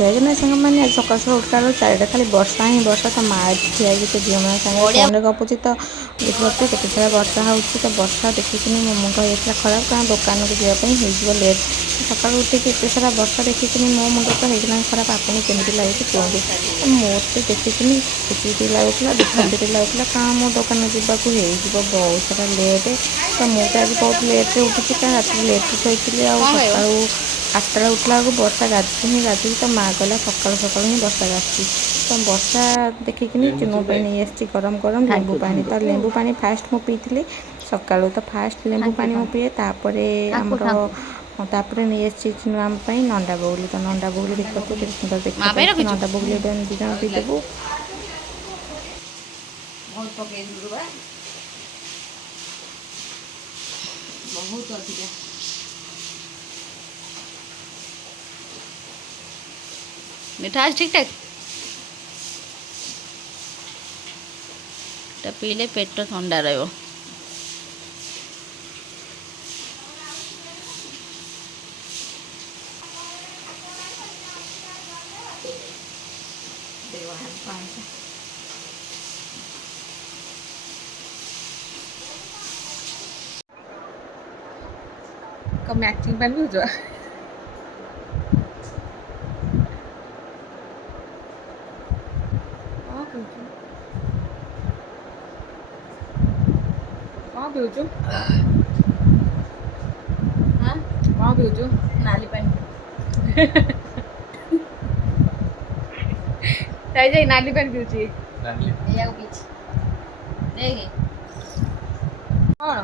जय जगन्नाथ सांग मैंने सकाल सकाल उठला चारिटा खाली वर्षा ही वर्षा तो माँ ठिया तो झील मैंने सांगे फोन गपुची तो देखिए केते सारा वर्षा होती तो वर्षा देखिए मो मुंड होता खराब कारण दुकान को जावाई लेट सकाल उठिक एत सारा वर्षा देखिए मो मुंड तो होना खराब आपको केमी लगे कहतु मत देखिए किटी लगुला दुखी लगुला कहाँ मो दुकान जावाक बहुत सारा लेट तो मुझे आज बहुत लेट्रे उठी क्या रात लेट शोती सका 8टा उठला बेलू वर्षा गाधी तो माँ कहला सकाल सकाल ही वर्षा गाधी तो वर्षा देखिकी चुनू नहीं आसी गरम गरम लेंबू पानी तो लेंबू पानी फास्ट मुझे पीती सका तो फास्ट लेंबू पानी मुझे पिए तापर नहीं आसी चुनू आम नंदा बगुली तो नंदा बगुली देखा सुंदर देखिए नंदा बगुली दुज पीदेबू बहुत अधिक मिठास ठीक ठाक पीले पेट ठंडा रहा मैचिंग पैंट भी हो पिउचु हाँ कौन पिउचु नाली पानी जाई नाली पानी पिउची या पीछ देगी कौन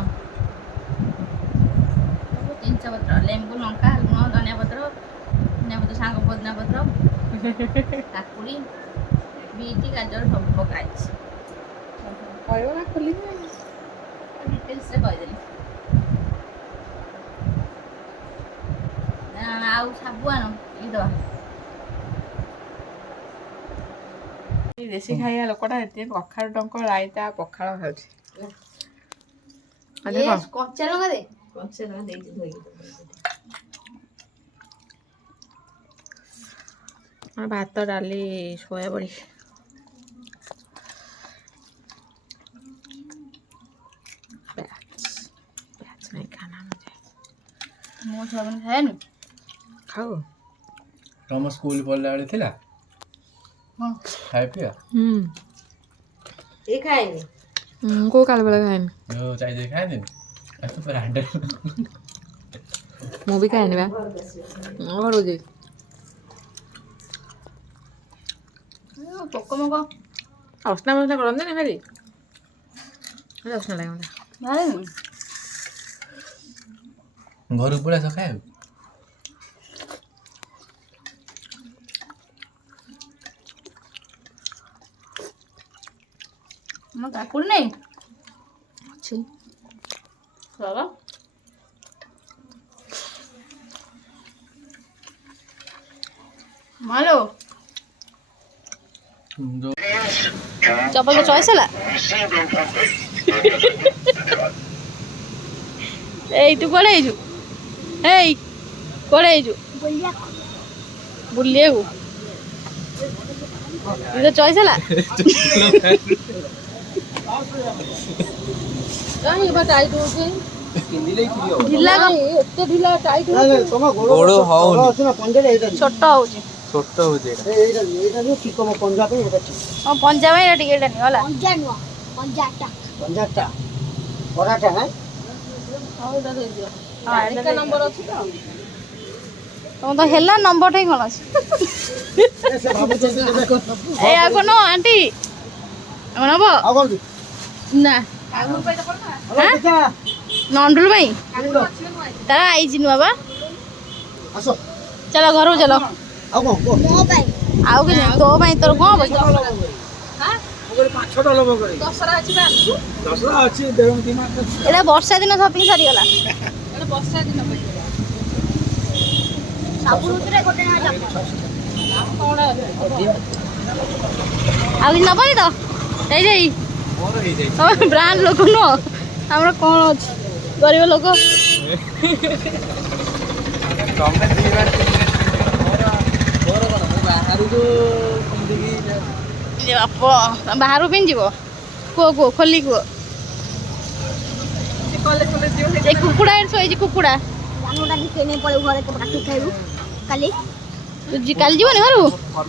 जिनस पत्र लेंबू लंका लुण धनिया पत्र सांग पुदीना पत्र काकुड़ी बीट गाजर सब पकाई कहना खोली डिटेल्स रे कहीदेली आउ साबुआन दवा देशी खाइया लोकटा कखार डंक रायता पखाड़ खाଉଛି कच्चा लगा दे कच्चा लगा दे भात डाली सोया बड़ी नहीं खाना मुझे मो छुआ खाए न खाओ तुम स्कूल पढ़ला बेले थिला हां खाए पिया ये खाएनी को काल बेला खाएन जो चाहिए खाए दिन तो पर हंडे मु भी खाएनी बा और जे पोको मको असना मसना करन दे भारी असना लागे मते भाई घर पुरा छ खाए म काकुड़ी नहीं अच्छी बाबा मालो जो चप्पल को चॉइस है ए तू कोड़े आइजु ए कोड़े आइजु बुलिया को ये चॉइस है काहे बा टाइट हो गई ढिला का एते ढिला टाइट हो गोड़ हाउन छोटा हो जी छोट हो जे एटा जो ठीक म पंजाब पे एटा ठीक हां पंजाब में टिकट नहीं होला पंजाबटा पराठा है हां एटा दे दियो हां एटा नंबर अछि तो हेला नंबर ठई कोन अछि से बाबू ए आगो न आंटी नब आगर ना आगो पे तो अरे क्या नंडुल भाई तारा आई जिनु बाबा आसो चलो घर चलो आगो को आउ के तो भाई तोर कोन भाई हां ओकर 5-6 लोग करे दसरा अछि बा 10 अछि देरम दिन एला वर्षा दिन शॉपिंग सारी गला एला वर्षा दिन पे साबुन उतरे गोटे ना जा कोन आउ नबई तो जाई जाई मोर हे जे हम ब्रांड लोक न हमरा कोन अछि गरीब लोक तमे 2 बार मोर कोन ବାହାରକୁ ପିନ୍ଧିକି ବାପ ବାହାରୁ ପିନ୍ଧିବ କୁହ ଖୋଲି କୁହ ଏ କୁକୁଡ଼ା ଏଠି ଶୋଇଛି କୁକୁଡ଼ା କାଲି କାଲି ଯିବନି ଘରୁ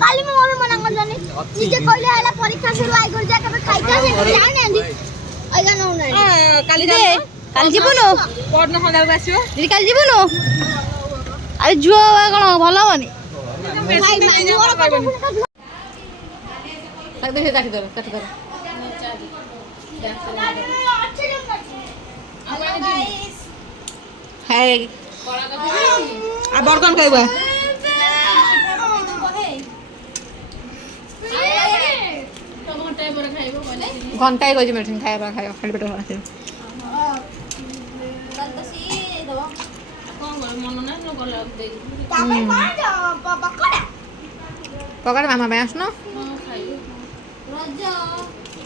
କାଲି ମୁଁ ମୋର ମନା କରିଲାନି ନିଜେ କହିଲେ ହେଲା ପରୀକ୍ଷା ସରୁ ଆଇ କରି ଯା କେବେ ଖାଇତା ସେ ଜାଣିନାହାନ୍ତି ଆଇଗା ନଉନାହିଁ କାଲି କାଲି ଯିବୁନୁ ପରଦିନ ସନ୍ଧ୍ୟାବେଳକୁ ଆସିବ। ଦିଦି କାଲି ଯିବୁନୁ ଆରେ ଝୁଅ କ'ଣ ଭଲ ହବନି ଭାଇ ମୋର କଥା ଶୁଣି କାଟିଦର ଆଉ ବଡ଼ କ'ଣ ଖାଇବା? ଘଣ୍ଟାଏ କହିଛି ମେଡ଼ିସିନ ଖାଇବା ଖାଇବା ଖାଲି ପେଟ ଖରାପ ଆସିବ। ପକଡ଼ ମାମା ପାଇଁ ଆସୁନ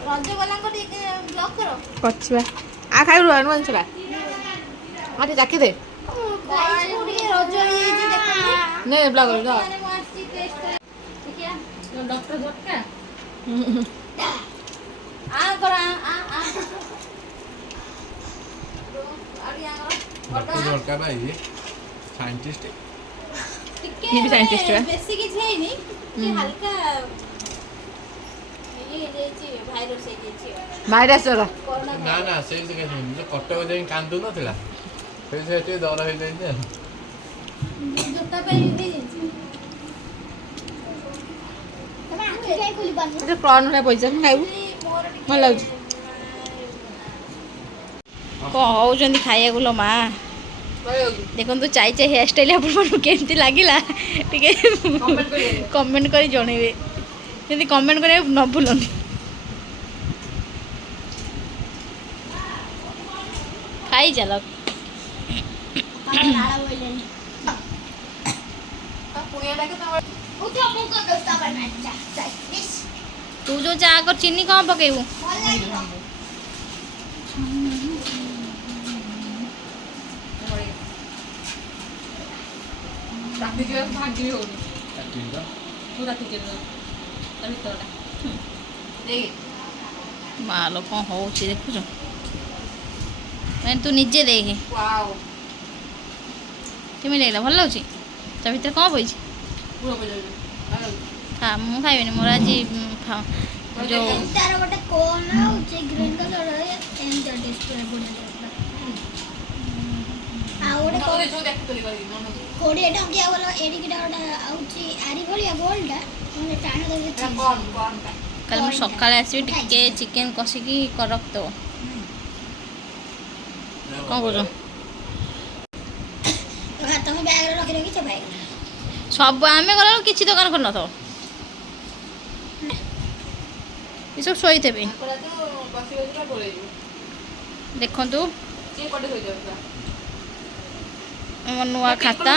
ରଜ ବାଲାଙ୍କ ଟିକେ ବ୍ଲକ୍ କର ପଛିବା ଆଉ ଖାଇବୁ ନୂଆ ଜିନିଷ ବା ଆଉ ଟିକେ ଚାଖି ଦେ ରଜ ହେଇଯାଇଛି ଦେଖନ୍ତୁ ନେ ବ୍ଲଗ ମୁଁ ଆସିଛି ଟେଷ୍ଟ ଦେଖିଆ ଡକ୍ଟର ଝଟକା ଆ କର ଦରକାର ଭାଇ ସାଇଣ୍ଟିଷ୍ଟ ଟିକେ ये भी scientist है। ବେଶୀ କିଛି ହେଇନି ଟିକେ ହାଲକା ହେଇଯାଇଛି ଭାଇରସ ହେଇଯାଇଛି ଭାଇରସ ର କରୋନା ନା ନା ସେଇ ସେ କଟକ ଯାଇ କାନ୍ଦୁ ନଥିଲା ସେଇ ସେ ଟିକେ ଦର ହେଇଯାଇଛି ଆଉ। ଜୋତା ପାଇଁ ହେଇଯାଇଛି ତମେ ଆଖି ଯାଇ ଖୋଲି ପାରୁନ ଏଟା ପ୍ରନ୍ ରେ ପଇସା ଖାଇବୁ ମୋର ଟିକେ ଭଲ ଲାଗୁଛି। କ'ଣ ହଉଛନ୍ତି ଖାଇବାକୁ ଲୋ ମା ଦେଖନ୍ତୁ ଚାଇ ଚାଇ ହେୟାର ଷ୍ଟାଇଲ୍ ଆପଣମାନଙ୍କୁ କେମିତି ଲାଗିଲା ଟିକେ କମେଣ୍ଟ କରି ଜଣେଇବେ ଯେମିତି କମେଣ୍ଟ କରିବାକୁ ନ ଭୁଲନ୍ତି। ଖାଇ ଚାଲ ନାଳ ବୋଇଲେନି ଉଠ ମୁଁ କଣ ଦୋସ୍ତା ପାଇଁ ଚା ଚା ପ୍ଲିଜ୍ ତୁ ଯେଉଁ ଚା କର ଚିନି କ'ଣ ପକେଇବୁ ଭଲ ଲାଗିବ ମା ଲୋ କ'ଣ ହେଉଛି ଦେଖୁଛୁ ମାନେ ତୁ ନିଜେ ଦେଖେ କେମିତି ଲାଗିଲା ଭଲ ଲାଗୁଛି ତା ଭିତରେ କ'ଣ ପଇଛି ହଁ ମୁଁ ଖାଇବିନି ମୋର ଆଜି ଯେଉଁ ତାର ଗୋଟେ କୋନ୍ ହଉଛି ଗ୍ରୀନ କଲର ଏମିତି ଡିସପ୍ଲେ ବଢିଆ ଲାଗୁଥିଲା ଆଉ ଗୋଟେ 20 ଟଙ୍କିଆ ବୋଲ ଏଡ଼ିକିଟା ଗୋଟେ ଆଉଛି ଆରି ଭଳିଆ ଗୋଲଟା ମାନେ ଟାଣ ଦେବେ କାଲି ମୁଁ ସକାଳେ ଆସିବି ଟିକେ ଚିକେନ୍ କଷିକି ରଖିଦେବ କ'ଣ କହୁଛ ତମେ ବ୍ୟାଗରେ ରଖି ରଖି ଚବାଇ ସବୁ ଆମେ ଗଲାବେଳକୁ କିଛି ଦୋକାନ କରିନଥିବ ଏସବୁ ଶୋଇଥିବେ ଦେଖନ୍ତୁ ଆମ ନୂଆ ଖାତା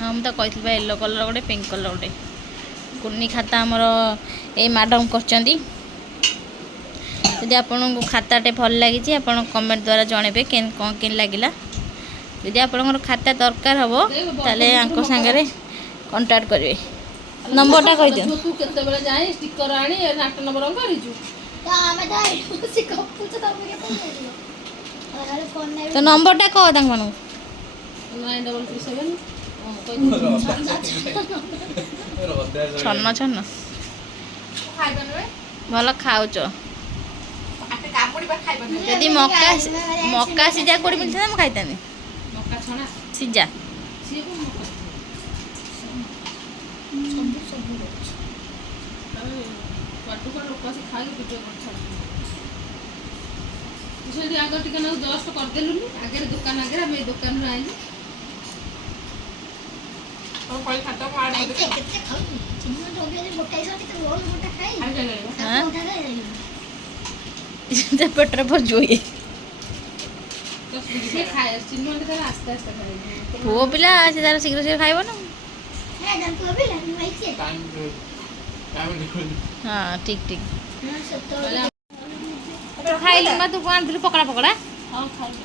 ହଁ ମୁଁ ତ କହିଥିଲି ବା ୟେଲୋ କଲର୍ ଗୋଟେ ପିଙ୍କ କଲର୍ ଗୋଟେ କୁନି ଖାତା ଆମର ଏଇ ମ୍ୟାଡ଼ାମ୍ କରିଛନ୍ତି ଯଦି ଆପଣଙ୍କୁ ଖାତାଟେ ଭଲ ଲାଗିଛି ଆପଣ କମେଣ୍ଟ ଦ୍ୱାରା ଜଣେଇବେ କ'ଣ କେମିତି ଲାଗିଲା ଯଦି ଆପଣଙ୍କର ଖାତା ଦରକାର ହେବ ତାହେଲେ ଆଙ୍କ ସାଙ୍ଗରେ କଣ୍ଟାକ୍ଟ କରିବେ ନମ୍ବରଟା କହିଦିଅନ୍ତୁ ତୁ କେତେବେଳେ ଯାଇ ଷ୍ଟିକର ଆଣି 8 ନମ୍ବର କରିଛୁ ତ ଆମେ ତ ବସି ଗପୁଛୁ ତମେ କେତେ ଜାଣିବ ତାହେଲେ ଫୋନ ନେବି ତ ନମ୍ବରଟା କହ ତାଙ୍କମାନଙ୍କୁ 9337 ଛନ୍ନ ଛନ୍ନ ଭଲ ଖାଉଛ ଯଦି ମକା ସିଝା କୋଉଠି ମିଳିଥାନ୍ତା ମୁଁ ଖାଇଥାନ୍ତି ମକା ଛଣା ସିଝା ସିଏ କଣ ମକା ସବୁ ରହୁଛି ପାଟୁ ପାଟୁ ଲୋକ ଆସି ଖାଇକି ଭିଡ଼ିଓ କରିଛାଡ଼ ତୁ ସେଠି ଆଗ ଟିକେ ନାକୁ ଜଷ୍ଟ କରିଦେଲୁନି ଆଗରେ ଦୋକାନ ଆଗରେ ଆମେ ଏଇ ଦୋକାନରୁ ଆଣିଲୁ କେତେ ଖାଉଛୁ ଚିହ୍ନ ଯୋଗେଇ ଗୋଟାଇ ସହ ଟିକେ ରୋଲ ଗୋଟା ଖାଇ ହଁ? କଥା ଖାଇ ପେଟରେ ପଚୁଏ ସିଏ ଖାଏ ଚିହ୍ନଟି ତାର ଆସ୍ତେ ଆସ୍ତେ ଖାଏ ପୁଅ ପିଲା ସେ ତାର ଶୀଘ୍ର ଶୀଘ୍ର ଖାଇବ ନା হ্যাঁ জানতে হবে না মাইছে ଟାଇମ୍ ଦେଖୁନି ହଁ ଠିକ୍ ଠିକ୍ না সত্য ଖାଇଲୁ ମା ତୁ କ'ଣ ଆଣିଥିଲୁ ପକଡ଼ା ପକଡ଼ା ହଁ ଖାଇବୁ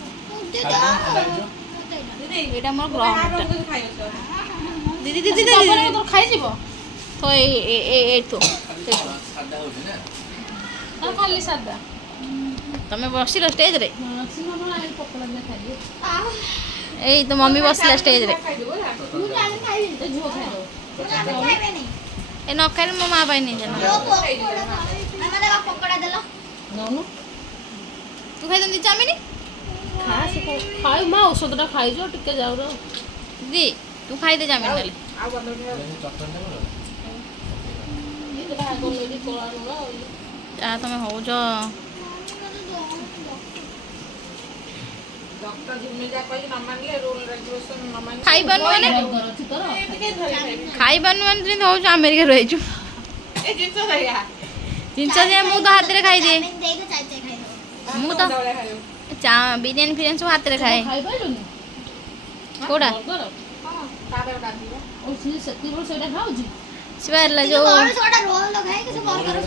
ଏଇଟା ମୋର ଗ୍ରହଣଟା ଦିଦି ଦିଦି ତୋର ଖାଇଯିବ ତ ଏଇଠୁ ସାଧା ହଉଛି ନା ଖାଲି ସାଧା ତମେ ବସିଲ ଷ୍ଟେଜ୍ରେ ପକୋଡ଼ା ଦିଆ ଖାଇଦିଅ ଏଇ ତ ମମି ବସିଲା ଷ୍ଟେଜ୍ରେ ମୁଁ ଜାଣି ଖାଇବିନି ଏ ଝୁଅ ଖାଇଦବ ଆମେ ଖାଇବେନି ଏ ନ ଖାଇଲେ ମୋ ମା ପାଇଁ ନେଇ ଜାଣ ଆମେ ଦେଖ ପକୋଡ଼ା ଦେଲ ନଉନୁ ତୁ ଖାଇଛନ୍ତି ଚାମିନି ଖାଇ ମା ଔଷଧଟା ଖାଇଛ ଟିକେ ଯାଉ ଦିଦି ତୁ ଖାଇଦେ ଚାମିନି ନହେଲେ ଯାହା ତମେ ହଉଛ ଖାଇବାନୁ ମାନେ ଖାଇବାନୁ ମାନେ ଯେମିତି ହଉଛୁ ଆମେରିକାରେ ରହିଛୁ ଜିନିଷ ଦିଏ ମୁଁ ତ ହାତରେ ଖାଇଦିଏ ଚାଉମିନ ଦେଇକି ଚାଇ ଚାଇ ଖାଇଦବ ମୁଁ ତ ବିରିୟାନୀ ଫିରିୟାନୀ ସବୁ ହାତରେ ଖାଏ ଖାଇପାରିଲୁନି କୋଉଟା ସେତିକି ସେଇଟା ଖାଉଛି ସିଏ ହେଲା ଯୋଉ ଘରେ ଛୋଟା ରୋଲ ଖାଇ କିଛି ବର୍ଗର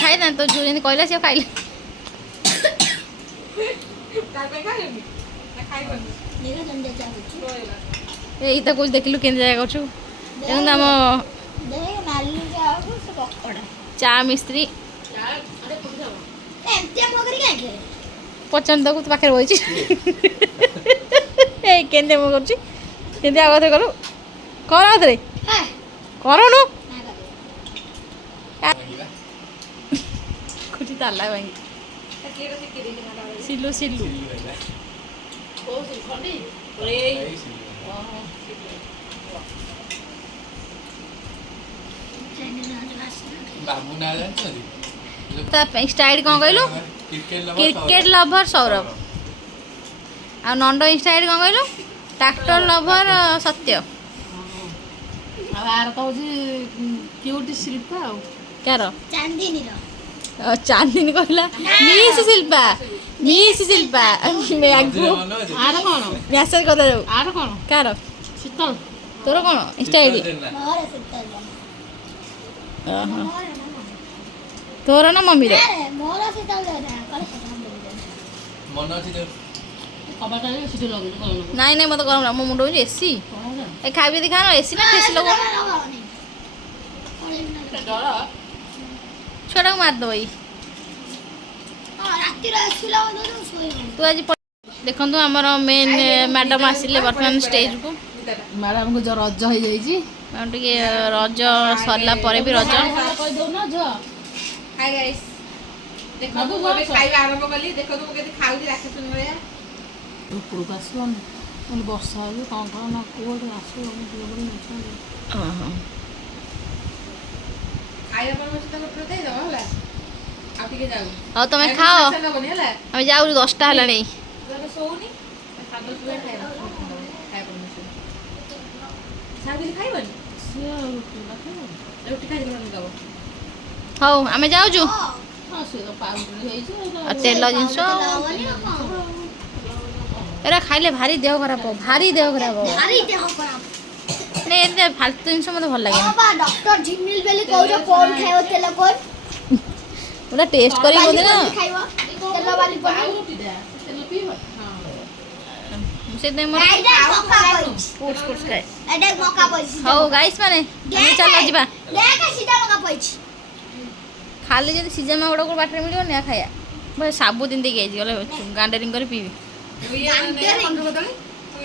ଖାଇନା ତ ଯୋଉ ଯେମିତି କହିଲା ସିଏ ଖାଇଲେ ଦେଖ ଜଣ୍ଡେ ଚାହୁଛୁ ଏଇ ତ କହୁଛି ଦେଖିଲୁ କେମିତି ଜାଗା କରୁଛୁ ଦେଖନ୍ତୁ ଆମ ଦେଖ ନାଲି ଚାହୁ ସେ ପକୋଡ଼ା ଚା ମିସ୍ତ୍ରୀ ଏମିତି ଆମ କରି କାଇଁ ପଚାରିନି ତାକୁ ତୋ ପାଖରେ ବଇଛି ଏଇ କେମିତି ମୁଁ କରୁଛି କେମିତି ଆଉ କରୁ କର ଆଉଥରେ ହେ କରୁନୁ ନା ଖୁସି ତାଲା ଭାଙ୍ଗି ସିଲୁ ସିଲୁ ବାବୁ ନା ଜାଣିଛନ୍ତି ତା ଷ୍ଟାଇଲ କ'ଣ କହିଲୁ କ୍ରିକେଟ ଲଭର ସୌରଭ ଆଉ ନଣ୍ଡ ଷ୍ଟାଇଲ କ'ଣ କହିଲୁ ଟ୍ରାକ୍ଟର ଲଭର ସତ୍ୟ ଆଉ ଆର ତ ହଉଛି କ୍ୟୁଟି ଶିଳ୍ପା ଆଉ କାର ଚାନ୍ଦିନୀର ଚାନ୍ଦିନୀ କହିଲା ମିସ୍ ଶିଲ୍ପା ଆର କ'ଣ ମ୍ୟାସେଜ କଥା ଯାଉ ଆର କ'ଣ କାର ଶୀତଳ ତୋର କ'ଣ ଷ୍ଟାଇଲ ମୋର ଶୀତଳ ତୋର ନା ମମିର ମୋର ଶୀତଳ କଲେ ମନ ଅଛି ଯୋଉ କବାଟାରେ ସେଠି ଲଗେଇଛୁ କ'ଣ ନାଇଁ ନାଇଁ ମତେ ଗରମ ମୋ ମୁଣ୍ଡ ହଉଛି ଏସି ଏ ଖାଇବି ଦେଖା ଏସି ନା ଫେସି ଲଗାଉ ଛୁଆଟାକୁ ମାରିଦେବ ଏଇ ରାତିରେ ଆସିଲା ଶୋଇବ ତୁ ଆଜି ଦେଖନ୍ତୁ ଆମର ମେନ୍ ମ୍ୟାଡ଼ାମ୍ ଆସିଲେ ବର୍ତ୍ତମାନ ଷ୍ଟେଜ୍କୁ ମ୍ୟାଡ଼ାମକୁ ଯୋଉ ରଜ ହେଇଯାଇଛି ଆଉ ଟିକେ ରଜ ସରିଲା ପରେ ବି ରଜ କହିଦେଉନ ଝିଅ ହାଇ ଗାଇସ୍ ଦେଖନ୍ତୁ ମୁଁ ଏବେ ଖାଇବା ଆରମ୍ଭ କଲି ଦେଖନ୍ତୁ ମୁଁ କେମିତି ଖାଉଛି ରାକ୍ଷସୁଣୀ ଭଳିଆ ଉପରକୁ ଆସିବନି ମାନେ ବର୍ଷା ହେଉଛି କ'ଣ କ'ଣ ନା କୁଆଡ଼େ ଆସିବ ଖାଇବା ପରେ ମୋ ସହିତ ଗୋଟେ ଦେଇଦେବ ହେଲା ଆଉ ଟିକେ ଯାଉ ହଉ ତମେ ଖାଅ ଦେବନି ହେଲା ଆମେ ଯାଉଛୁ 10ଟା ହେଲାଣି ତମେ ଶୋଉନି ସାଦ ଶୁଏ ଖାଇବା ଖାଇବା କିଛି ଖାଇବନି ରୁଟି ଖାଇକି ଦେବ ହଉ ଆମେ ଯାଉଛୁ ହଁ ସେ ତ ପାଉଡର ହେଇଛି ଆଉ ତେଲ ଜିନିଷ ଏରା ଖାଇଲେ ଭାରି ଦେହ ଖରାପ ହବ ଭାରି ଦେହ ଖରାପ ହବ ଭାରି ଦେହ ଖରାପ ମାନେ ଏମିତି ଫାଲତୁ ଜିନିଷ ମୋତେ ଭଲ ଲାଗେନି ବାବା ଡକ୍ଟର ଝିମିଲ ବେଲି କହୁଛ କୋନ ଖାଇବ ତେଲ କୋନ ପୁରା ଟେଷ୍ଟ କରିକି ବୋଧେ ନା ଖାଇବ ତେଲ ବାଲି ପନି ତେଲ ପିଇବ ସେଥିପାଇଁ ମୋର ଏଇଟା ମକା ପଇଛି ଫୁଡ୍ସ ଫୁଡ୍ସ ଖାଏ ଏଇଟା ମକା ପଇଛି ହଉ ଗାଇସ୍ ମାନେ ଆମେ ଚାଲ ଯିବା ଦେଖ ସିଧା ମକା ପଇଛି ଖାଲି ଯଦି ସିଝା ମା ଗୁଡ଼ାକ ବାଟରେ ମିଳିବନି ଆଉ ଖାଇବା ମୁଁ ସବୁଦିନ ଦେଇକି ଆଇଛି ଗଲେ ଗାଣ୍ଡରିଂ କରି ପିଇବି ତୁଇ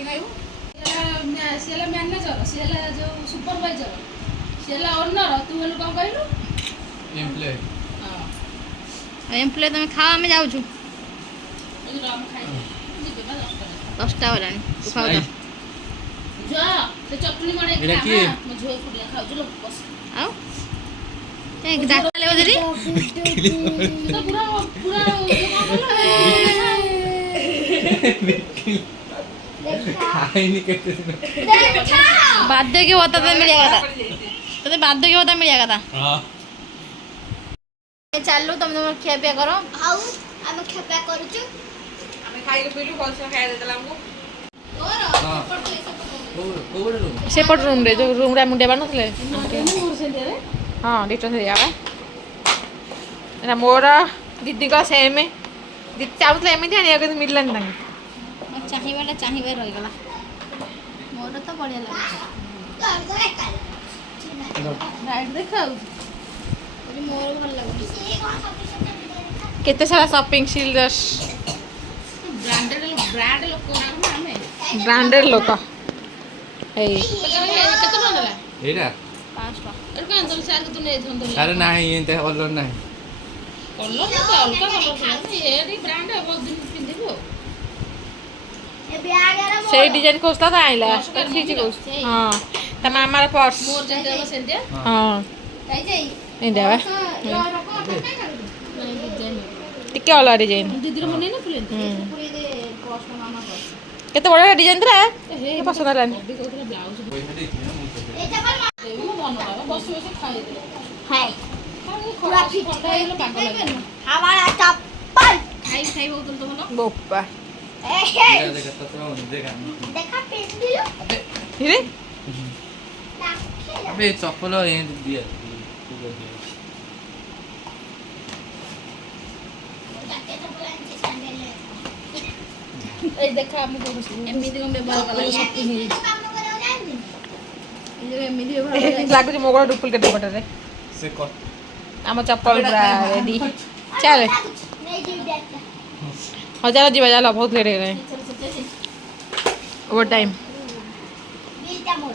ଖାଇବୁ ସିଏ ହେଲା ମ୍ୟାନେଜର ସିଏ ହେଲା ଯୋଉ ସୁପରଭାଇଜର ସିଏ ହେଲା ଓନର ତୁ ହେଲୁ କ'ଣ କହିଲୁ ଏମ୍ପ୍ଲୟ ଏମ୍ପ୍ଲୟ ତମେ ଖାଅ ଆମେ ଯାଉଛୁ ଆମେ ଖାଇବୁ ଯିବେ ବା 10ଟା ହେଲାଣି ତୁ ଖାଉ ତ ଝିଅ ସେ ଚଟଣି ମଡ଼େଇ ଏଇଟା ଖା କିଏ? ମୋ ଝିଅ ଏକୁଟିଆ ଖାଉଛୁ ଲୋ ବସ ଆଉ ଡାକିଲେ ବୋଧେ ସେ ତ ପୁରା ପୁରା ଖାଇନି କେତେ ଦିନ ଦେଖା ବାଧ୍ୟକି ଭତ୍ତା ତତେ ମିଳିବା କଥା ତତେ ବାଧ୍ୟକି ଭତ୍ତା ମିଳିବା କଥା ହଁ ଚାଲୁ ତମେ ତମର ଖିଆ ପିଆ କର ଆଉ ଆମେ ଖେପା କରୁଛୁ ଆମେ ଖାଇଲୁ ପିଇଲୁ ଭଲସେ ଖାଇବା ଦେଇଦେଲା ଆମକୁ କୋଉଠି ରୁମ୍ ସେପଟ ରୁମ୍ରେ ଯେଉଁ ରୁମ୍ରେ ମୁଣ୍ଡିଆ ବାନୁଥିଲେ ହଁ ଡିଟୋ ସେଇଆ ଏଇଟା ମୋର ଦିଦିଙ୍କ ସେମ୍ ଦିଦି ଚାହୁଁଥିଲେ ଏମିତି ଆଣିବାକୁ କିନ୍ତୁ ମିଳିଲାନି ତାଙ୍କୁ ଚାହିଁବାଟା ଚାହିଁବା ରହିଗଲା ମୋର ତ ବଢ଼ିଆ ଲାଗୁଛି ରାଇଟ୍ ଦେଖାଉଛି ମୋର ଭଲ ଲାଗୁଛି ସିଏ କଣ ସବୁ କେତେ ସାରା ସପିଂ ସିଲର୍ସ ବ୍ରାଣ୍ଡେଡ୍ ଲୋକ ଗୁଡ଼ାକ ଆମେ ବ୍ରାଣ୍ଡେଡ୍ ଲୋକ ଏଇ କେତେ ଟଙ୍କା ଦେଲା ଏଇଟା 500 ଏଠୁ କାହିଁ ଦେଲୁ ସାର୍ ତୁ ନେଇଥାନ୍ତୁ ଆରେ ନାହିଁ ଏମିତି କଲର ନାହିଁ କଲର ତ ଅଲଗା କଲର ଏଠି ବ୍ରାଣ୍ଡ ବହୁତ ଦିନ ପିନ୍ଧିବୁ ଏ ବ୍ୟାଗର ସେଇ ଡିଜାଇନ ଖୋଜୁଥିଲା ତ ଆଇଲା ଠିକ କହୁଛି ହଁ ତା ମାମାର ପର୍ସ ମୋର ଯେମିତି ହେବ ସେମିତିଆ ହଁ ଯାଇ ଯାଇ ଏମିତି ଦେବା ଡିଜାଇନ ଟିକେ ଅଲଗା ଡିଜାଇନ ଦିଦିର ମନେ ନଥିଲେ ପୁରୀ ଦେ କଷ୍ଟ ମାମା କଷ୍ଟ କେତେ ବଢ଼ିଆ ଡିଜାଇନ ଥିଲା ପସନ୍ଦ ହେଲାନି ବି କହୁଥିଲା ବ୍ଲାଉଜ ପଇସା ଦେଇଥିଲି ନା ମୁଁ ପଇସା ଏଇଟା ଭଲ ଦେବି ମୋ ମନ ଲାଗା ବସି ବସି ଖାଇଦେବି ହାय ପୁରା ଥଣ୍ଡା ହେଇଗଲେ ପାଗ ଲାଗିବ हमारा चप्पल ଖାଇ ଖାଇ ବହୁତ ତ ଭଲ ବୋପା देखा पेन दिलो ହିରେ अबे चप्पल एंड दिया ଏଇ ଦେଖା ଆମେ କରୁଛୁ ଏମିତି କଣ ବ୍ୟବହାର କଲା ସପିଂ ହେଇଯାଇଛି काम करो जानी ଏଇ ଯୋଉ ଏମିତି ବ୍ୟବହାର ଲାଗୁଛି ମୋ ଗୋଡ଼ ଡୁପ୍ଲିକେଟ୍ ଦୁପଟାରେ से क ଆମ ଚପଲ ପୁରା ରେଡି ଚାଲେ नहीं जी बैठ ହଉ ଚାଲ ଯିବା ଚାଲ ବହୁତ ଲେଟ୍ ହେଇଗଲାଣି ଓଭର ଟାଇମ୍ बीटा मोड़